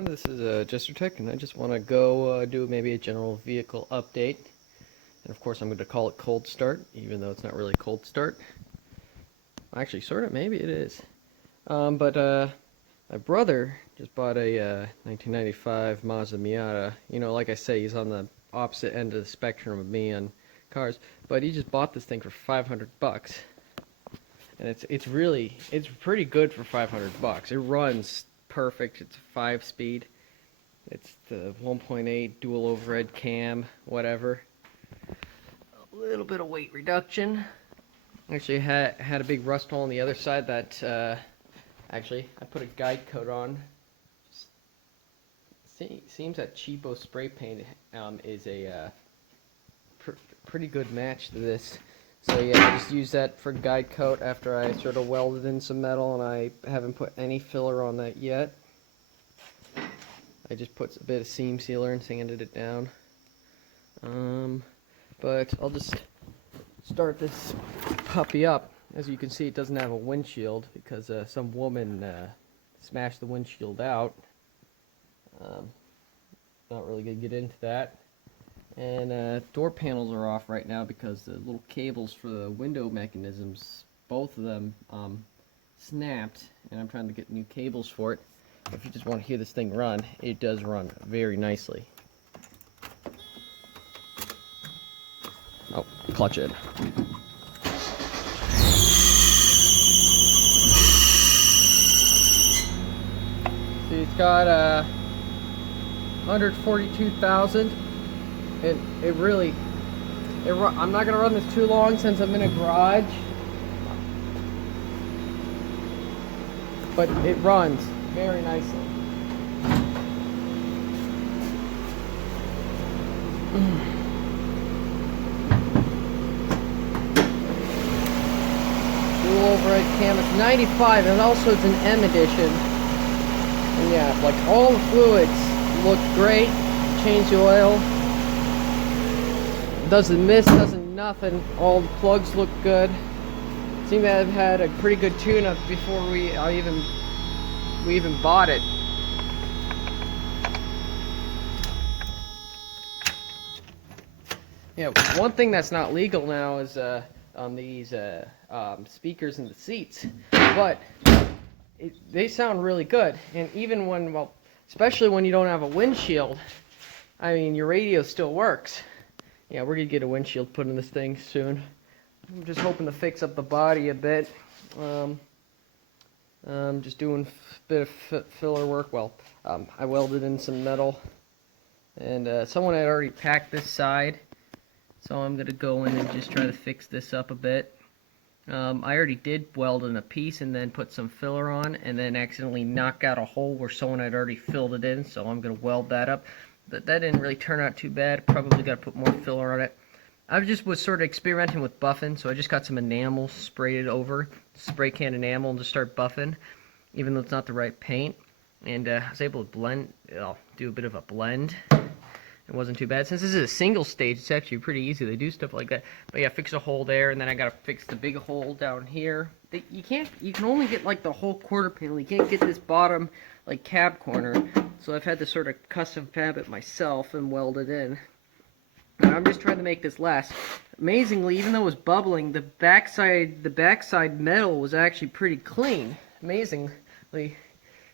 This is Jester Tech, and I just want to go do maybe a general vehicle update. And of course, I'm going to call it cold start, even though it's not really cold start. Actually, sort of, maybe it is. But my brother just bought a 1995 Mazda Miata. You know, like I say, he's on the opposite end of the spectrum of me on cars. But he just bought this thing for $500, and it's pretty good for $500. It runs perfect. It's a 5-speed. It's the 1.8 dual overhead cam, whatever. A little bit of weight reduction. Actually, had a big rust hole on the other side that actually I put a guide coat on. Seems that cheapo spray paint is a pretty good match to this. So yeah, I just used that for guide coat after I sort of welded in some metal, and I haven't put any filler on that yet. I just put a bit of seam sealer and sanded it down. But I'll just start this puppy up. As you can see, it doesn't have a windshield because some woman smashed the windshield out. Not really going to get into that. And door panels are off right now because the little cables for the window mechanisms, both of them snapped, and I'm trying to get new cables for it. If you just want to hear this thing run, it does run very nicely. Oh, clutch it. See, it's got 142,000. And I'm not going to run this too long since I'm in a garage, but it runs very nicely. Dual overhead cam, it's 95, and also it's an M edition. And yeah, like all the fluids look great. Change the oil. Doesn't miss, doesn't nothing. All the plugs look good. Seem to have had a pretty good tune-up before we even bought it. Yeah, one thing that's not legal now is these speakers in the seats, but they sound really good. And even when, well, especially when you don't have a windshield, I mean, your radio still works. Yeah, we're gonna get a windshield put in this thing soon. I'm just hoping to fix up the body a bit. Just doing a bit of filler work. Well, I welded in some metal, and someone had already packed this side, so I'm gonna go in and just try to fix this up a bit. I already did weld in a piece and then put some filler on, and then accidentally knock out a hole where someone had already filled it in, so I'm gonna weld that up. But that didn't really turn out too bad. Probably got to put more filler on it. I just was sort of experimenting with buffing, so I just got some enamel, sprayed it over, spray can enamel, and just start buffing, even though it's not the right paint. And I was able to blend, do a bit of a blend. It wasn't too bad. Since this is a single stage, it's actually pretty easy. They do stuff like that. But yeah, fix a hole there, and then I got to fix the big hole down here. You can only get like the whole quarter panel. You can't get this bottom like cab corner. So I've had to sort of custom fab it myself and weld it in. And I'm just trying to make this last. Amazingly, even though it was bubbling, the backside metal was actually pretty clean. Amazingly.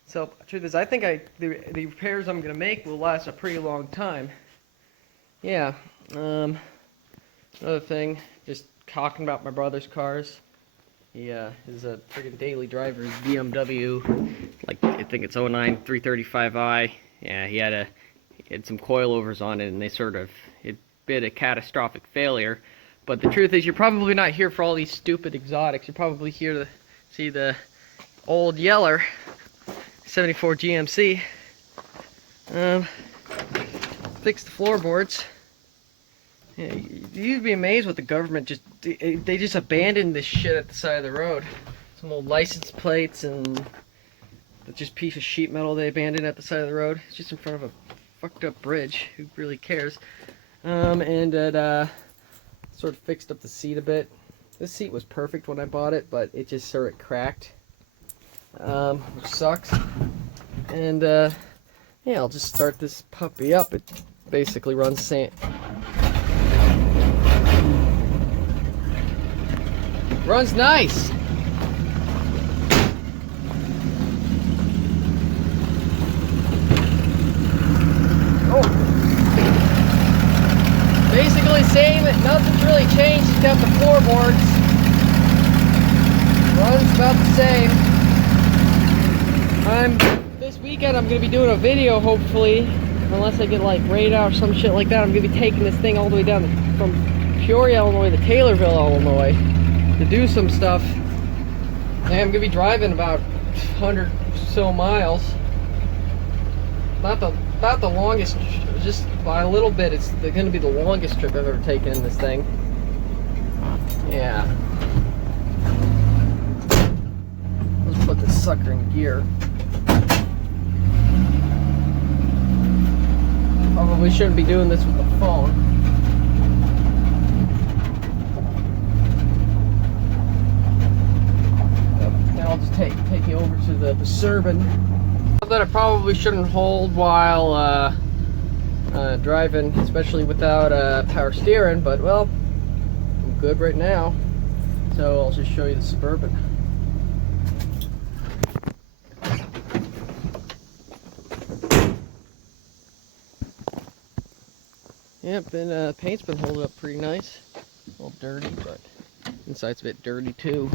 So the truth is, I think the repairs I'm gonna make will last a pretty long time. Yeah. Another thing, just talking about my brother's cars. He is a friggin' daily driver. His BMW, like I think it's 09 335i. Yeah, he had some coilovers on it, and it bit a catastrophic failure. But the truth is, you're probably not here for all these stupid exotics. You're probably here to see the old Yeller 74 GMC. Fix the floorboards. Yeah, you'd be amazed what the government they just abandoned this shit at the side of the road. Some old license plates and just piece of sheet metal they abandoned at the side of the road. It's just in front of a fucked up bridge. Who really cares? And it sort of fixed up the seat a bit. This seat was perfect when I bought it, but it just sort of cracked, which sucks. And Yeah, I'll just start this puppy up. It basically runs the same. Runs nice. Oh. Basically same, nothing's really changed except the floorboards. Runs about the same. This weekend I'm going to be doing a video, hopefully, unless I get like radar or some shit like that. I'm going to be taking this thing all the way down from Peoria, Illinois to Taylorville, Illinois to do some stuff. And I'm going to be driving about 100 so miles. Not the longest, just by a little bit. It's going to be the longest trip I've ever taken in this thing. Yeah. Let's put this sucker in gear. Probably shouldn't be doing this with the phone. Now I'll just take you over to the Suburban. That I probably shouldn't hold while driving, especially without power steering, but well, I'm good right now. So I'll just show you the Suburban. Yeah, paint's been holding up pretty nice. A little dirty, but inside's a bit dirty too.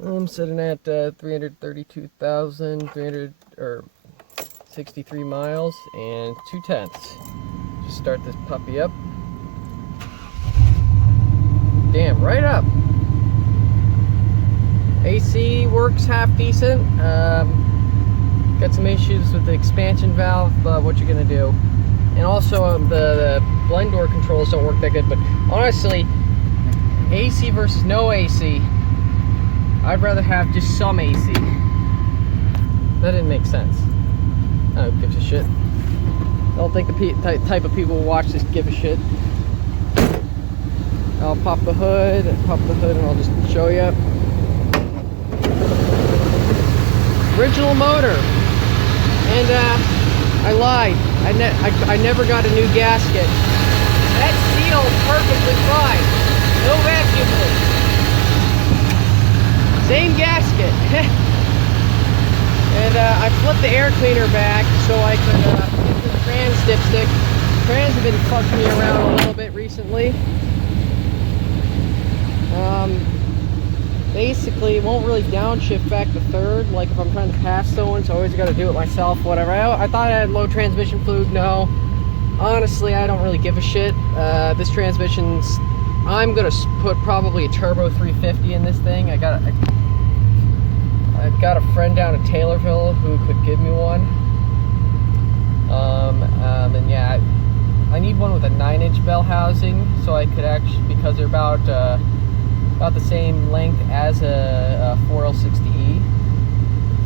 I'm sitting at 332,363 miles and 2/10. Just start this puppy up. Damn, right up. AC works half decent. Got some issues with the expansion valve, but what you're gonna do. And also the blend door controls don't work that good, but honestly, AC versus no AC, I'd rather have just some AC. That didn't make sense. Oh, gives a shit. I don't think the type of people who watch this give a shit. I'll pop the hood, and I'll just show you. Original motor. And I lied. I never got a new gasket. That sealed perfectly fine. No vacuum leak. Same gasket. And I flipped the air cleaner back so I could get to the trans dipstick. Trans have been fucking me around a little bit recently. Basically, it won't really downshift back to third. Like if I'm trying to pass someone, so I always got to do it myself, whatever. I thought I had low transmission fluid. No. Honestly, I don't really give a shit. This transmission's... I'm going to put probably a turbo 350 in this thing. I've got a friend down in Taylorville who could give me one. And yeah, I need one with a 9-inch bell housing, so I could actually, because they're about the same length as a 4L60E.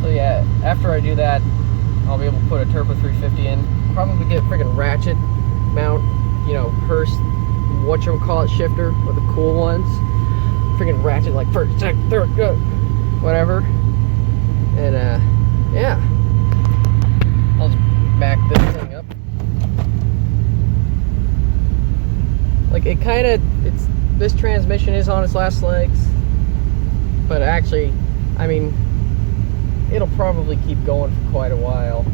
So yeah, after I do that, I'll be able to put a turbo 350 in. Probably get a friggin' ratchet mount, you know, Hurst, whatchamacallit shifter, with the cool ones. Friggin' ratchet, like first, second, third, whatever. And yeah, I'll just back this thing up. Like it kind of, this transmission is on its last legs, but actually, I mean, it'll probably keep going for quite a while.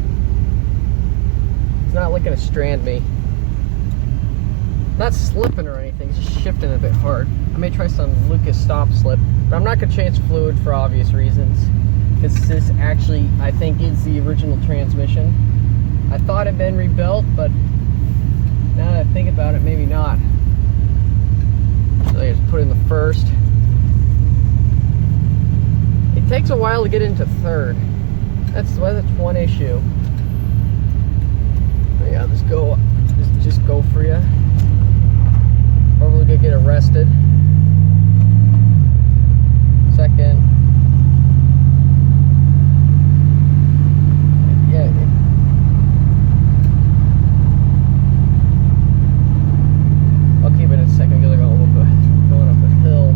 It's not looking to strand me. Not slipping or anything, it's just shifting a bit hard. I may try some Lucas stop slip, but I'm not going to change fluid for obvious reasons. Because this actually, I think, is the original transmission. I thought it had been rebuilt, but now that I think about it, maybe not. So I just put in the first. It takes a while to get into third. That's one issue. But yeah, just go for you. Probably gonna get arrested. Second. Yeah. I'll keep it in a second because I'm going up a hill.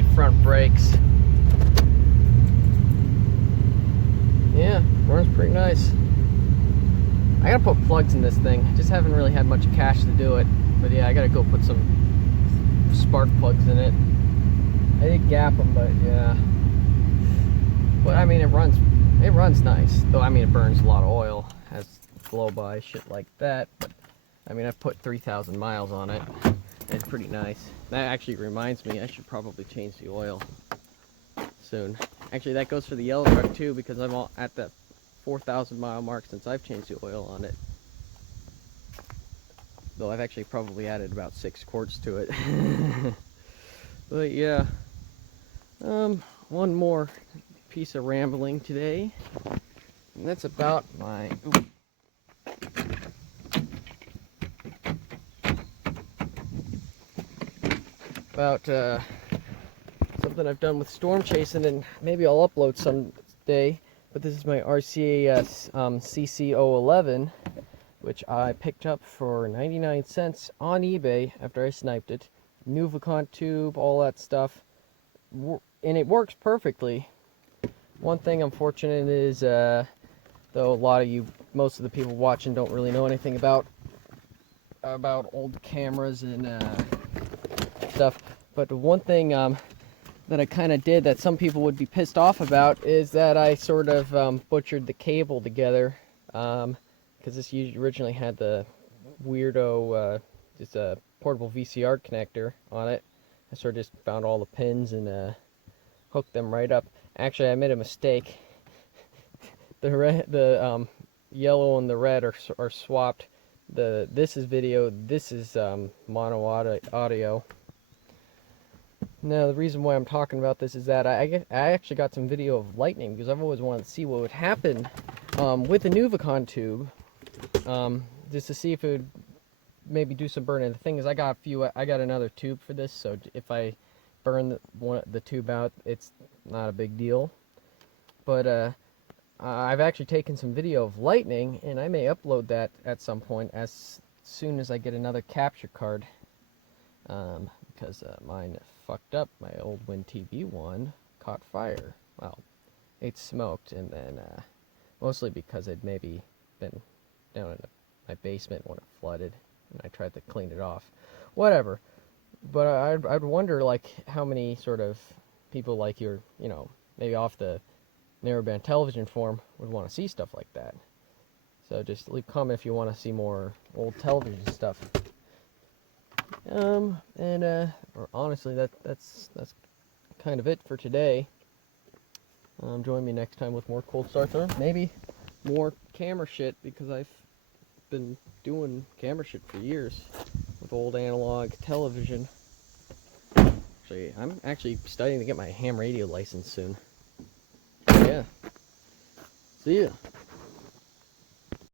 need front brakes. Yeah, runs pretty nice. I gotta put plugs in this thing. I just haven't really had much cash to do it. But yeah, I gotta go put some spark plugs in it. I did gap them, but yeah. But I mean, it runs nice. Though I mean, it burns a lot of oil, has blow-by, shit like that. But I mean, I've put 3,000 miles on it. It's pretty nice. That actually reminds me, I should probably change the oil soon. Actually, that goes for the yellow truck too, because I'm all at that 4,000 mile mark since I've changed the oil on it. Though I've actually probably added about 6 quarts to it. But yeah, one more piece of rambling today, and that's about my something I've done with storm chasing, and maybe I'll upload someday. But this is my RCAS CC011, which I picked up for 99 cents on eBay after I sniped it. Nuvicon tube, all that stuff, and it works perfectly. One thing unfortunate is, though most of the people watching don't really know anything about old cameras and stuff, but the one thing that I kind of did that some people would be pissed off about is that I sort of butchered the cable together, because this originally had the weirdo just a portable VCR connector on it. I sort of just found all the pins and hooked them right up. Actually, I made a mistake. The yellow and the red are swapped. This is video, this is mono audio. Now, the reason why I'm talking about this is that I actually got some video of lightning, because I've always wanted to see what would happen with the Nuvicon tube, just to see if it would maybe do some burning. The thing is, I got another tube for this, so if I burn the tube out, it's not a big deal. But I've actually taken some video of lightning, and I may upload that at some point as soon as I get another capture card, because mine fucked up. My old WinTV1 caught fire. Well, it smoked, and then mostly because I'd maybe been down in my basement when it flooded, and I tried to clean it off. Whatever. But I'd wonder, like, how many sort of people like your, maybe off the narrowband television form would want to see stuff like that. So just leave a comment if you want to see more old television stuff. Honestly, that's kind of it for today. Join me next time with more cold starts, or maybe more camera shit, because I've been doing camera shit for years with old analog television. Actually, I'm actually studying to get my ham radio license soon. Yeah. See ya.